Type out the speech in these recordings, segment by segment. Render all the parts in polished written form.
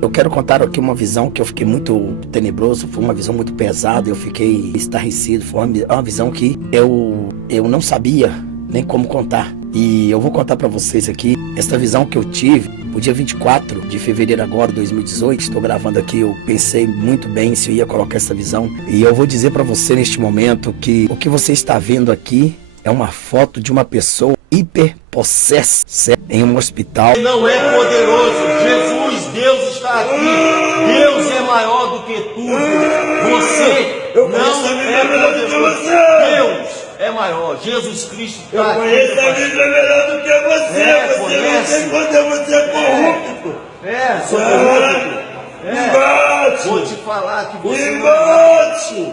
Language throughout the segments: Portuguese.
Eu quero contar aqui uma visão que eu fiquei muito tenebroso, foi uma visão muito pesada, eu fiquei estarrecido, foi uma visão que eu não sabia nem como contar. E eu vou contar para vocês aqui, essa visão que eu tive, o dia 24 de fevereiro agora, 2018, estou gravando aqui, eu pensei muito bem se eu ia colocar essa visão. E eu vou dizer para você neste momento que o que você está vendo aqui é uma foto de uma pessoa hiperpossessa em um hospital. Ele não é poderoso, Jesus, Deus está aqui, Deus é maior do que tudo, você não é poderoso, Deus é maior, Jesus Cristo está aqui. Eu conheço a Bíblia melhor do que você, conhece? Você não tem você é corrupto. Sou corrupto. Embate! Vou te falar que você Embate!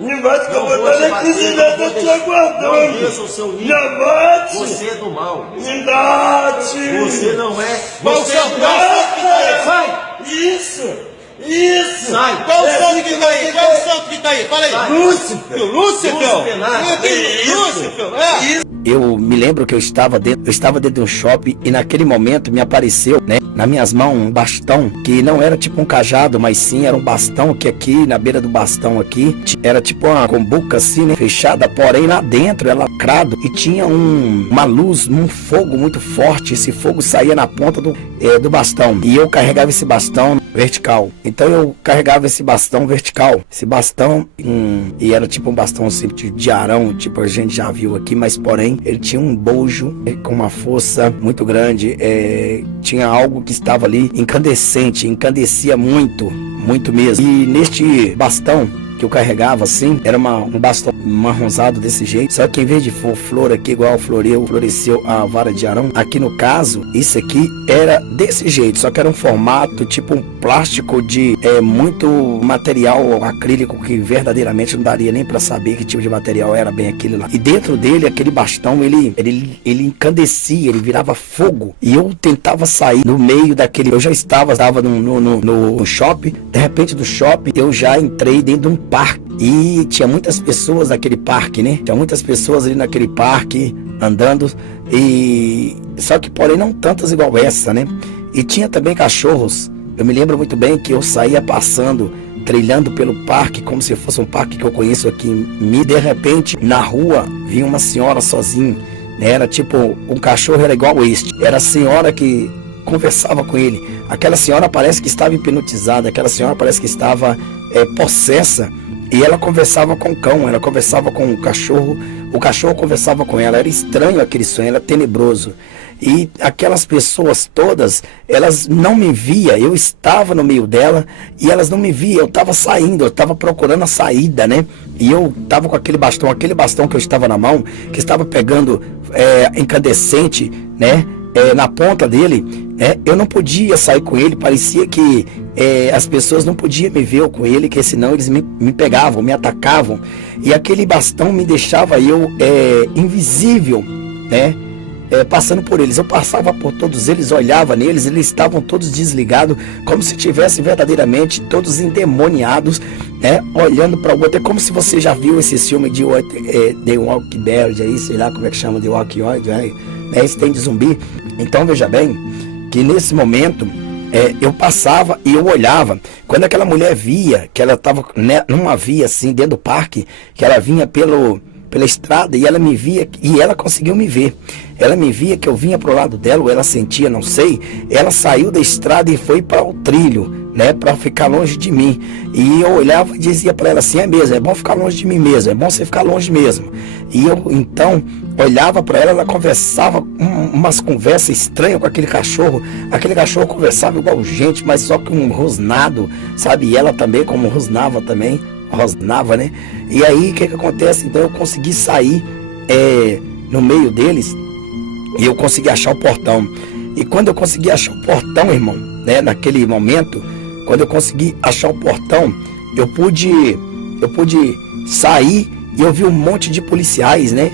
Embate que eu vou estar na cozinha, tô te aguardando. Não desça o seu nível. Embate! Você é do mal. Embate! Você não é. Qual Você o não é. Sai! Isso! Isso! Sai! Qual o santo que tá aí? Qual o santo que tá aí? Fala aí! Lúcifer! Lúcifer! Lúcifer, Lúcifer! Eu me lembro que eu estava dentro de um shopping e naquele momento me apareceu, né, nas minhas mãos um bastão que não era tipo um cajado, mas sim era um bastão que aqui na beira do bastão aqui era tipo uma combuca assim, né, fechada, porém lá dentro era lacrado e tinha uma luz, um fogo muito forte. Esse fogo saía na ponta do bastão e eu carregava esse bastão vertical. Então eu carregava esse bastão vertical, esse bastão e era tipo um bastão assim de arão, tipo a gente já viu aqui, mas porém ele tinha um bojo com uma força muito grande, tinha algo que estava ali incandescente, encandecia muito, muito mesmo. E neste bastão que eu carregava assim, era um bastão marronzado desse jeito, só que em vez de flor aqui igual floresceu a vara de arão, aqui no caso, isso aqui era desse jeito, só que era um formato tipo um plástico de muito material acrílico que verdadeiramente não daria nem para saber que tipo de material era bem aquele lá. E dentro dele, aquele bastão, ele encandecia, ele virava fogo, e eu tentava sair no meio daquele, eu já estava no shopping, de repente do shopping eu já entrei dentro de um parque e tinha muitas pessoas naquele parque, né? Tinha muitas pessoas ali naquele parque andando, e só que porém não tantas igual essa, né? E tinha também cachorros. Eu me lembro muito bem que eu saía passando, trilhando pelo parque como se fosse um parque que eu conheço aqui. De repente na rua vinha uma senhora sozinha, né? Era tipo um cachorro, era igual este. Era a senhora que conversava com ele. Aquela senhora parece que estava hipnotizada, aquela senhora parece que estava possessa, e ela conversava com o cão, ela conversava com o cachorro conversava com ela. Era estranho aquele sonho, era tenebroso. E aquelas pessoas todas, elas não me viam, eu estava no meio dela e elas não me viam, eu estava saindo, eu estava procurando a saída, né? E eu estava com aquele bastão que eu estava na mão, que estava pegando incandescente, né? Na ponta dele, eu não podia sair com ele, parecia que as pessoas não podiam me ver com ele, que senão eles me pegavam, me atacavam, e aquele bastão me deixava eu invisível, né? Passando por eles, eu passava por todos eles, olhava neles, eles estavam todos desligados, como se tivessem verdadeiramente todos endemoniados, né? Olhando para o outro. É como se você já viu esse filme de The Walking Dead, aí, sei lá como é que chama, The Walking Dead, esse tem de zumbi. Então veja bem que nesse momento eu passava e eu olhava. Quando aquela mulher via que ela estava numa via assim dentro do parque, que ela vinha pela estrada, e ela me via, e ela conseguiu me ver. Ela me via que eu vinha pro lado dela, ou ela sentia, não sei. Ela saiu da estrada e foi para o trilho, né, para ficar longe de mim. E eu olhava e dizia para ela assim: é mesmo, é bom ficar longe de mim mesmo, é bom você ficar longe mesmo. E eu então olhava para ela conversava umas conversas estranhas com aquele cachorro conversava igual gente, mas só que um rosnado, sabe? E ela também, como rosnava, né? E aí o que acontece? Então eu consegui sair no meio deles e eu consegui achar o portão. E quando eu consegui achar o portão, irmão, né, naquele momento, quando eu consegui achar o portão, eu pude sair e eu vi um monte de policiais, né?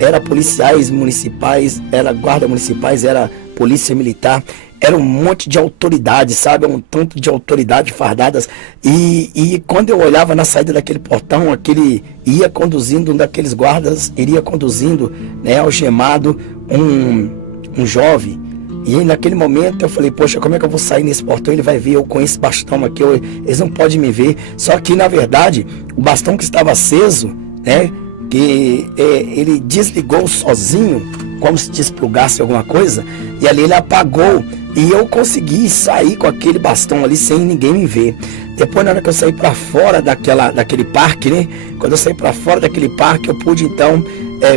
Era policiais municipais, era guarda municipais, era polícia militar, era um monte de autoridades, sabe? Um tanto de autoridades fardadas. E quando eu olhava na saída daquele portão, aquele ia conduzindo, um daqueles guardas iria conduzindo, né, algemado, um jovem, E aí, naquele momento eu falei, poxa, como é que eu vou sair nesse portão? Ele vai ver eu com esse bastão aqui, eles não podem me ver. Só que na verdade, o bastão que estava aceso, né, que ele desligou sozinho, como se desplugasse alguma coisa, e ali ele apagou. E eu consegui sair com aquele bastão ali sem ninguém me ver. Depois, na hora que eu saí para fora daquele parque, né? Quando eu saí para fora daquele parque, eu pude então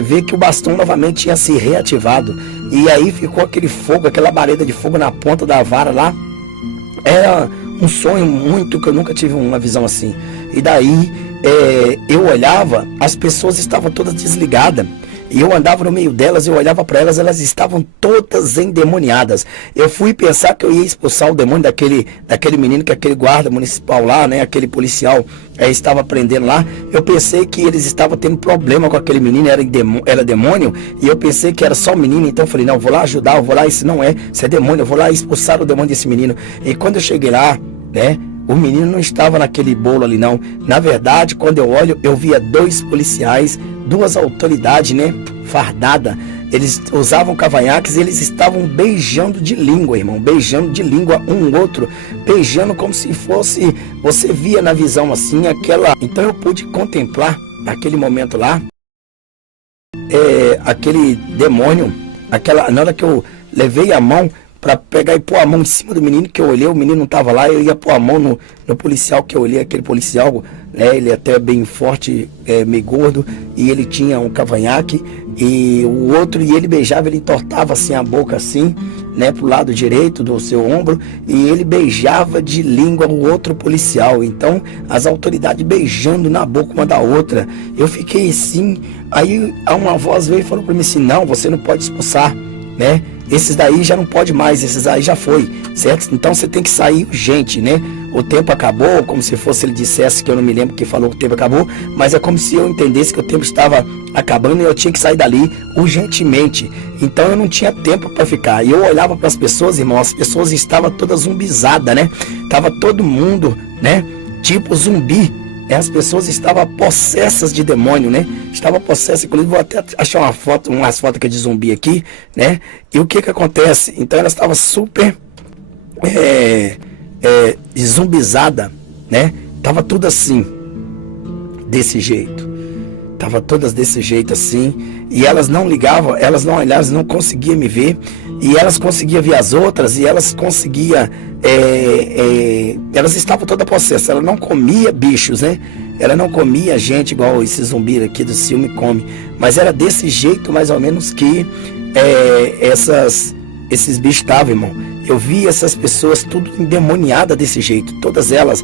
ver que o bastão novamente tinha se reativado. E aí ficou aquele fogo, aquela labareda de fogo na ponta da vara lá. Era um sonho muito que eu nunca tive uma visão assim. E daí eu olhava, as pessoas estavam todas desligadas. E eu andava no meio delas, eu olhava para elas, elas estavam todas endemoniadas. Eu fui pensar que eu ia expulsar o demônio daquele menino, que aquele guarda municipal lá, né, aquele policial estava prendendo lá. Eu pensei que eles estavam tendo problema com aquele menino, era demônio, e eu pensei que era só o menino. Então eu falei, não, eu vou lá ajudar, eu vou lá, isso é demônio, eu vou lá expulsar o demônio desse menino. E quando eu cheguei lá, né, o menino não estava naquele bolo ali não. Na verdade, quando eu olho, eu via 2 policiais, 2 autoridades, né, fardada. Eles usavam cavanhaques e eles estavam beijando de língua, irmão. Beijando de língua um outro. Beijando como se fosse, você via na visão assim, aquela... Então eu pude contemplar, naquele momento lá, aquele demônio, na hora que eu levei a mão para pegar e pôr a mão em cima do menino, que eu olhei, o menino não estava lá, eu ia pôr a mão no policial, que eu olhei, aquele policial, né, ele até bem forte, meio gordo, e ele tinha um cavanhaque, e o outro, e ele beijava, ele entortava assim a boca assim, né, pro lado direito do seu ombro, e ele beijava de língua o outro policial. Então as autoridades beijando na boca uma da outra. Eu fiquei assim, aí uma voz veio e falou para mim assim, não, você não pode expulsar, né? Esses daí já não pode mais, esses daí já foi, certo? Então você tem que sair urgente, né? O tempo acabou, como se fosse ele dissesse, que eu não me lembro que falou que o tempo acabou, mas é como se eu entendesse que o tempo estava acabando e eu tinha que sair dali urgentemente. Então eu não tinha tempo para ficar. E eu olhava para as pessoas, irmão, as pessoas estavam todas zumbizadas, né? Tava todo mundo, né? Tipo zumbi. As pessoas estavam possessas de demônio, né? Estavam possessas, inclusive vou até achar umas fotos que é de zumbi aqui, né? E o que acontece? Então elas estavam super zumbizada, né? Tava tudo assim, desse jeito. Tava todas desse jeito assim. E elas não ligavam, elas não olhavam, não conseguiam me ver. E elas conseguiam ver as outras, e elas conseguiam... elas estavam todas possessas. Ela não comia bichos, né? Ela não comia gente igual esse zumbi aqui do filme come. Mas era desse jeito, mais ou menos, que esses bichos estavam, irmão. Eu vi essas pessoas tudo endemoniadas desse jeito. Todas elas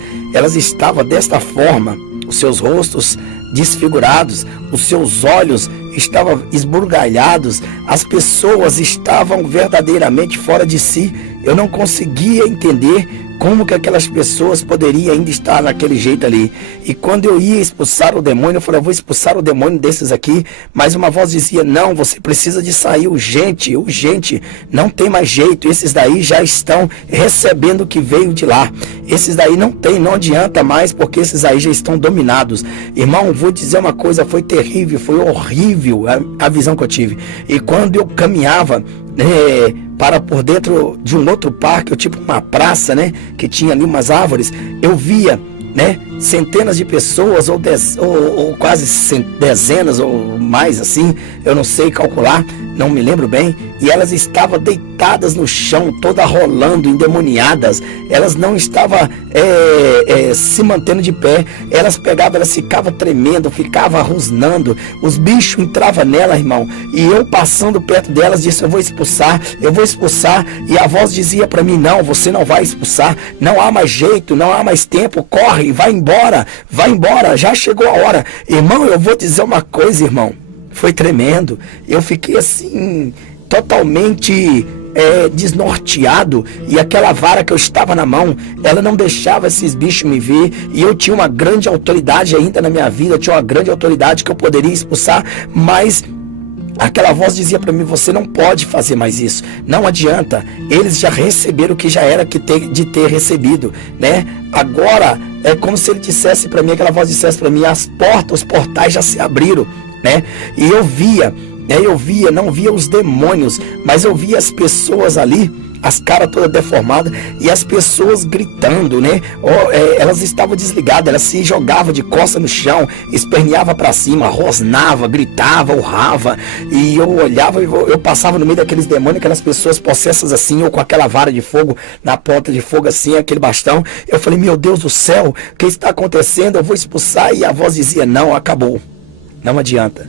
estavam desta forma. Os seus rostos desfigurados, os seus olhos estavam esbugalhados, as pessoas estavam verdadeiramente fora de si. Eu não conseguia entender como que aquelas pessoas poderiam ainda estar naquele jeito ali. E quando eu ia expulsar o demônio, eu falei, eu vou expulsar o demônio desses aqui, mas uma voz dizia, não, você precisa de sair urgente, não tem mais jeito, esses daí já estão recebendo o que veio de lá, esses daí não adianta mais, porque esses aí já estão dominados. Irmão, vou dizer uma coisa, foi terrível, foi horrível a visão que eu tive. E quando eu caminhava para por dentro de um outro parque, tipo uma praça, né, que tinha ali umas árvores, eu via, né, centenas de pessoas ou quase dezenas ou mais assim, eu não sei calcular, não me lembro bem, e elas estavam deitadas no chão, todas rolando, endemoniadas. Elas não estavam se mantendo de pé. Elas pegavam, elas ficavam tremendo, ficavam rosnando. Os bichos entravam nela, irmão, e eu passando perto delas disse, eu vou expulsar. E a voz dizia para mim, não, você não vai expulsar, não há mais jeito, não há mais tempo, corre, vai embora, já chegou a hora. Irmão, eu vou dizer uma coisa, irmão, foi tremendo. Eu fiquei assim, totalmente desnorteado, e aquela vara que eu estava na mão, ela não deixava esses bichos me ver, e eu tinha uma grande autoridade ainda na minha vida, eu tinha uma grande autoridade que eu poderia expulsar, mas aquela voz dizia para mim, você não pode fazer mais isso, não adianta, eles já receberam o que já era de ter recebido, né? Agora é como se ele dissesse para mim, aquela voz dissesse para mim, os portais já se abriram, né? E eu via Eu via, não via os demônios, mas eu via as pessoas ali, as caras todas deformadas, e as pessoas gritando, né? Elas estavam desligadas, elas se jogavam de costas no chão, esperneava para cima, rosnava, gritava, urrava, e eu olhava, eu passava no meio daqueles demônios, aquelas pessoas possessas assim, ou com aquela vara de fogo, na ponta de fogo assim, aquele bastão. Eu falei, meu Deus do céu, o que está acontecendo? Eu vou expulsar. E a voz dizia, não, acabou, não adianta.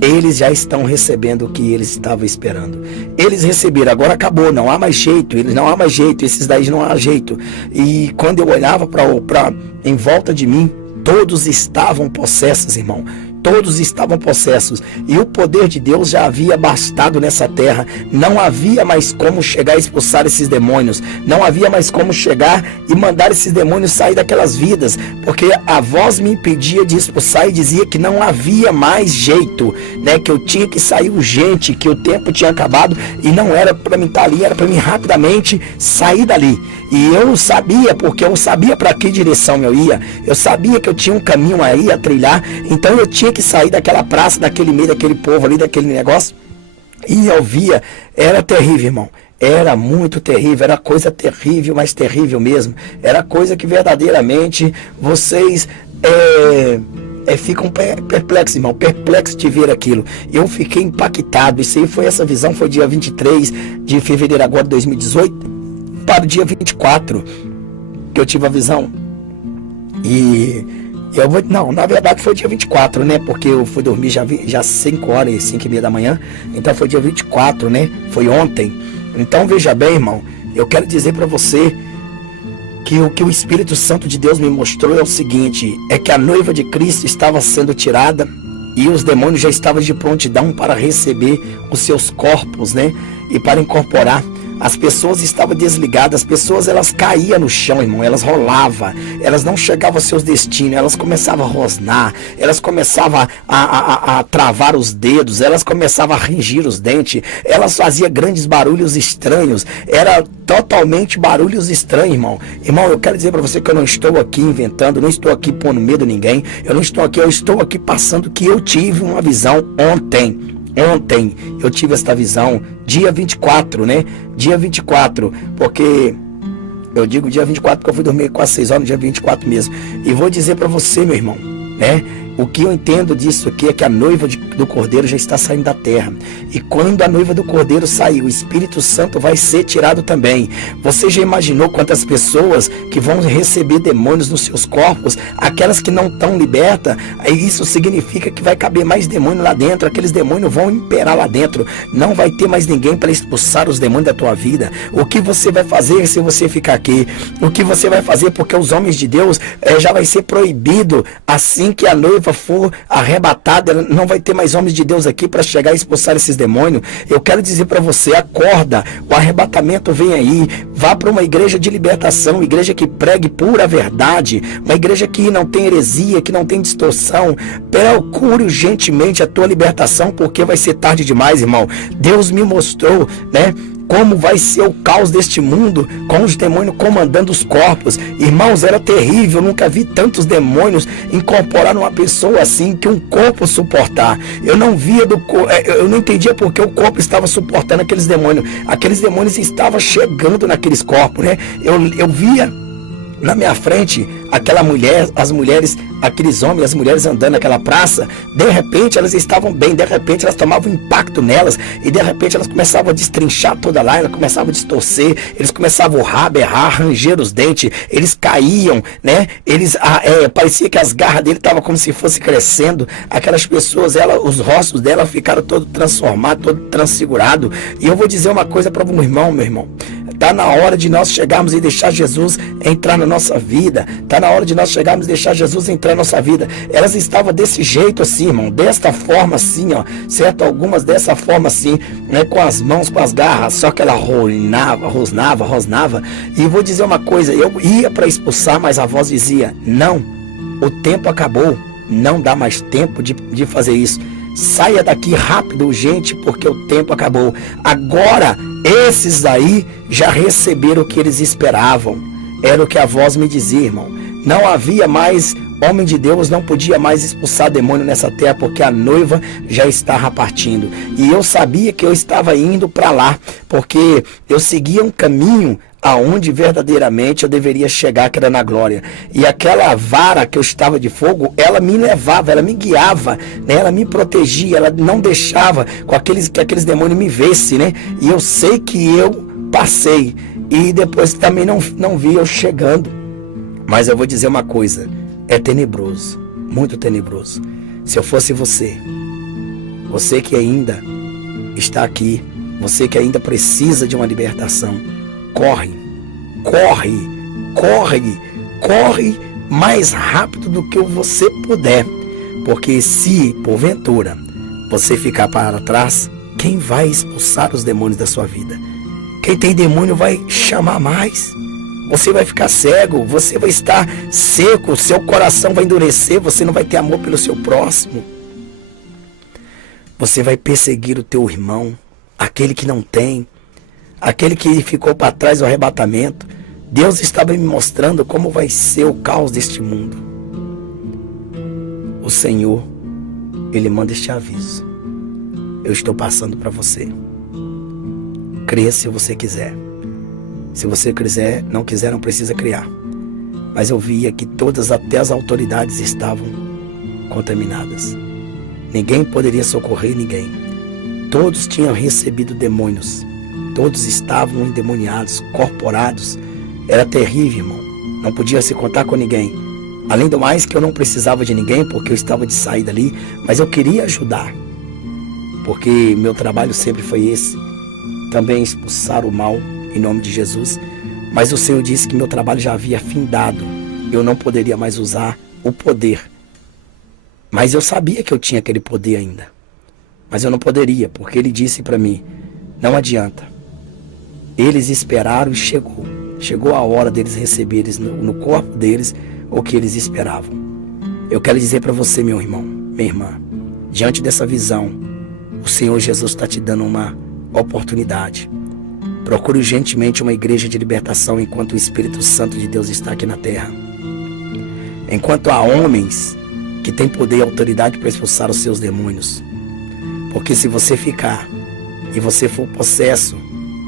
Eles já estão recebendo o que eles estavam esperando. Eles receberam, agora acabou, não há mais jeito, não há mais jeito, esses daí não há jeito. E quando eu olhava em volta de mim, todos estavam possessos, irmão. Todos estavam possessos, e o poder de Deus já havia bastado nessa terra. Não havia mais como chegar a expulsar esses demônios, não havia mais como chegar e mandar esses demônios sair daquelas vidas, porque a voz me impedia de expulsar e dizia que não havia mais jeito, né? Que eu tinha que sair urgente, que o tempo tinha acabado e não era para mim estar ali, era para mim rapidamente sair dali. E eu sabia, porque eu sabia para que direção eu ia, eu sabia que eu tinha um caminho aí a trilhar, então eu tinha que sair daquela praça, daquele meio, daquele povo ali, daquele negócio. E eu via, era terrível, irmão. Era muito terrível, era coisa terrível, mas terrível mesmo. Era coisa que verdadeiramente vocês ficam perplexos, irmão, perplexos de ver aquilo. Eu fiquei impactado. Isso aí essa visão foi dia 23 de fevereiro agora de 2018 para o dia 24 que eu tive a visão. E na verdade foi dia 24, né? Porque eu fui dormir já 5 horas e 5 e meia da manhã. Então foi dia 24, né? Foi ontem. Então veja bem, irmão, eu quero dizer para você que o que o Espírito Santo de Deus me mostrou é o seguinte: é que a noiva de Cristo estava sendo tirada e os demônios já estavam de prontidão para receber os seus corpos, né? E para incorporar. As pessoas estavam desligadas, as pessoas elas caíam no chão, irmão, elas rolavam, elas não chegavam aos seus destinos, elas começavam a rosnar, elas começavam a travar os dedos, elas começavam a ringir os dentes, elas faziam grandes barulhos estranhos, era totalmente barulhos estranhos, irmão. Irmão, eu quero dizer para você que eu não estou aqui inventando, não estou aqui pondo medo em ninguém, eu estou aqui passando que eu tive uma visão ontem. Ontem eu tive esta visão, dia 24, né? Dia 24, porque eu digo dia 24 porque eu fui dormir quase 6 horas no dia 24 mesmo. E vou dizer para você, meu irmão, né? O que eu entendo disso aqui é que a noiva do Cordeiro já está saindo da terra. E quando a noiva do Cordeiro sair, o Espírito Santo vai ser tirado também. Você já imaginou quantas pessoas que vão receber demônios nos seus corpos? Aquelas que não estão libertas, isso significa que vai caber mais demônio lá dentro. Aqueles demônios vão imperar lá dentro. Não vai ter mais ninguém para expulsar os demônios da tua vida. O que você vai fazer se você ficar aqui? O que você vai fazer? Porque os homens de Deus já vai ser proibido assim que a noiva for arrebatada, não vai ter mais homens de Deus aqui para chegar a expulsar esses demônios. Eu quero dizer para você, acorda, o arrebatamento vem aí, vá para uma igreja de libertação, igreja que pregue pura verdade, uma igreja que não tem heresia, que não tem distorção. Procure urgentemente a tua libertação, porque vai ser tarde demais, irmão. Deus me mostrou, né, como vai ser o caos deste mundo, com os demônios comandando os corpos. Irmãos, era terrível, eu nunca vi tantos demônios incorporar numa pessoa assim, que um corpo suportar. Eu não entendia porque o corpo estava suportando aqueles demônios estavam chegando naqueles corpos, né? Eu via na minha frente aquela mulher, as mulheres, aqueles homens, as mulheres andando naquela praça. De repente elas estavam bem, de repente elas tomavam impacto nelas, e de repente elas começavam a destrinchar toda lá, elas começavam a distorcer, eles começavam a urrar, berrar, ranger os dentes, eles caíam, né? Parecia que as garras dele estavam como se fosse crescendo. Aquelas pessoas, os rostos dela ficaram todo transformados, todo transfigurado. E eu vou dizer uma coisa para meu irmão. Está na hora de nós chegarmos e deixar Jesus entrar na nossa vida. Está na hora de nós chegarmos e deixar Jesus entrar na nossa vida. Elas estavam desse jeito assim, irmão. Desta forma assim, ó. Certo? Algumas dessa forma assim, né? Com as mãos, com as garras. Só que ela rosnava. E vou dizer uma coisa. Eu ia para expulsar, mas a voz dizia: não, o tempo acabou. Não dá mais tempo de fazer isso. Saia daqui rápido, urgente, porque o tempo acabou. Agora, esses aí já receberam o que eles esperavam. Era o que a voz me dizia, irmão. Não havia mais, homem de Deus não podia mais expulsar demônio nessa terra, porque a noiva já estava partindo. E eu sabia que eu estava indo para lá, porque eu seguia um caminho aonde verdadeiramente eu deveria chegar, que era na glória. E aquela vara que eu estava de fogo, ela me levava, ela me guiava, né? Ela me protegia, ela não deixava que aqueles demônios me vissem, né? E eu sei que eu passei, e depois também não vi eu chegando. Mas eu vou dizer uma coisa, é tenebroso, muito tenebroso. Se eu fosse você que ainda está aqui, você que ainda precisa de uma libertação, corre mais rápido do que você puder, porque se porventura você ficar para trás, quem vai expulsar os demônios da sua vida? Quem tem demônio vai chamar mais. Você vai ficar cego, você vai estar seco, seu coração vai endurecer, você não vai ter amor pelo seu próximo. Você vai perseguir o teu irmão, aquele que não tem, aquele que ficou para trás do arrebatamento. Deus estava me mostrando como vai ser o caos deste mundo. O Senhor, Ele manda este aviso. Eu estou passando para você. Crê se você quiser. Se você quiser, não quiser, não precisa criar. Mas eu via que todas, até as autoridades, estavam contaminadas. Ninguém poderia socorrer ninguém. Todos tinham recebido demônios. Todos estavam endemoniados, corporados. Era terrível, irmão. Não podia se contar com ninguém. Além do mais, que eu não precisava de ninguém, porque eu estava de saída ali, mas eu queria ajudar. Porque meu trabalho sempre foi esse. Também expulsar o mal em nome de Jesus, mas o Senhor disse que meu trabalho já havia findado, eu não poderia mais usar o poder, mas eu sabia que eu tinha aquele poder ainda, mas eu não poderia, porque Ele disse para mim, não adianta, eles esperaram e chegou a hora deles receberem no corpo deles o que eles esperavam. Eu quero dizer para você, meu irmão, minha irmã, diante dessa visão, o Senhor Jesus está te dando uma oportunidade. Procure urgentemente uma igreja de libertação enquanto o Espírito Santo de Deus está aqui na terra. Enquanto há homens que têm poder e autoridade para expulsar os seus demônios. Porque se você ficar e você for possesso,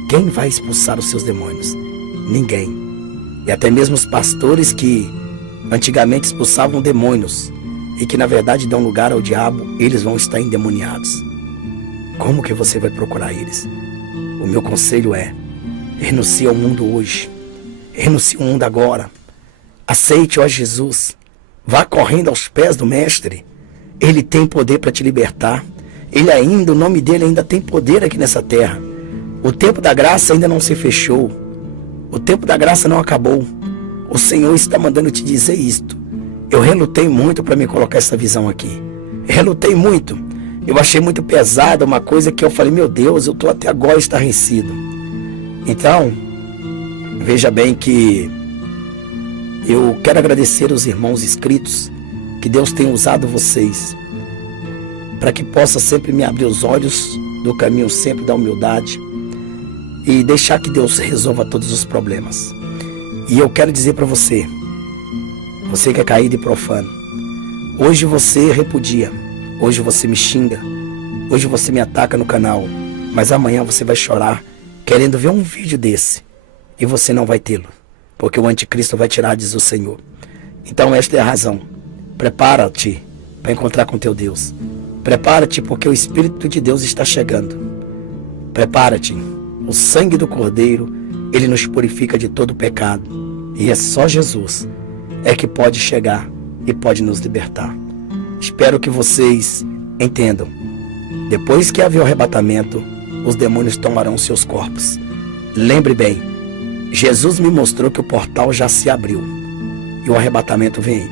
quem vai expulsar os seus demônios? Ninguém. E até mesmo os pastores que antigamente expulsavam demônios e que na verdade dão lugar ao diabo, eles vão estar endemoniados. Como que você vai procurar eles? O meu conselho é, renuncie ao mundo hoje, renuncie ao mundo agora, aceite, ó Jesus, vá correndo aos pés do Mestre, Ele tem poder para te libertar, o nome dele ainda tem poder aqui nessa terra, o tempo da graça ainda não se fechou, o tempo da graça não acabou, o Senhor está mandando te dizer isto. Eu relutei muito para me colocar essa visão aqui, relutei muito. Eu achei muito pesada, uma coisa que eu falei, meu Deus, eu estou até agora estarrecido. Então, veja bem que eu quero agradecer aos irmãos inscritos, que Deus tenha usado vocês, para que possa sempre me abrir os olhos do caminho sempre da humildade e deixar que Deus resolva todos os problemas. E eu quero dizer para você, você que é caído e profano, hoje você repudia, hoje você me xinga, hoje você me ataca no canal, mas amanhã você vai chorar querendo ver um vídeo desse e você não vai tê-lo, porque o anticristo vai tirar, diz o Senhor. Então esta é a razão. Prepara-te para encontrar com teu Deus. Prepara-te porque o Espírito de Deus está chegando. Prepara-te. O sangue do Cordeiro, ele nos purifica de todo pecado. E é só Jesus é que pode chegar e pode nos libertar. Espero que vocês entendam. Depois que haver o arrebatamento, os demônios tomarão seus corpos. Lembre bem, Jesus me mostrou que o portal já se abriu e o arrebatamento vem aí.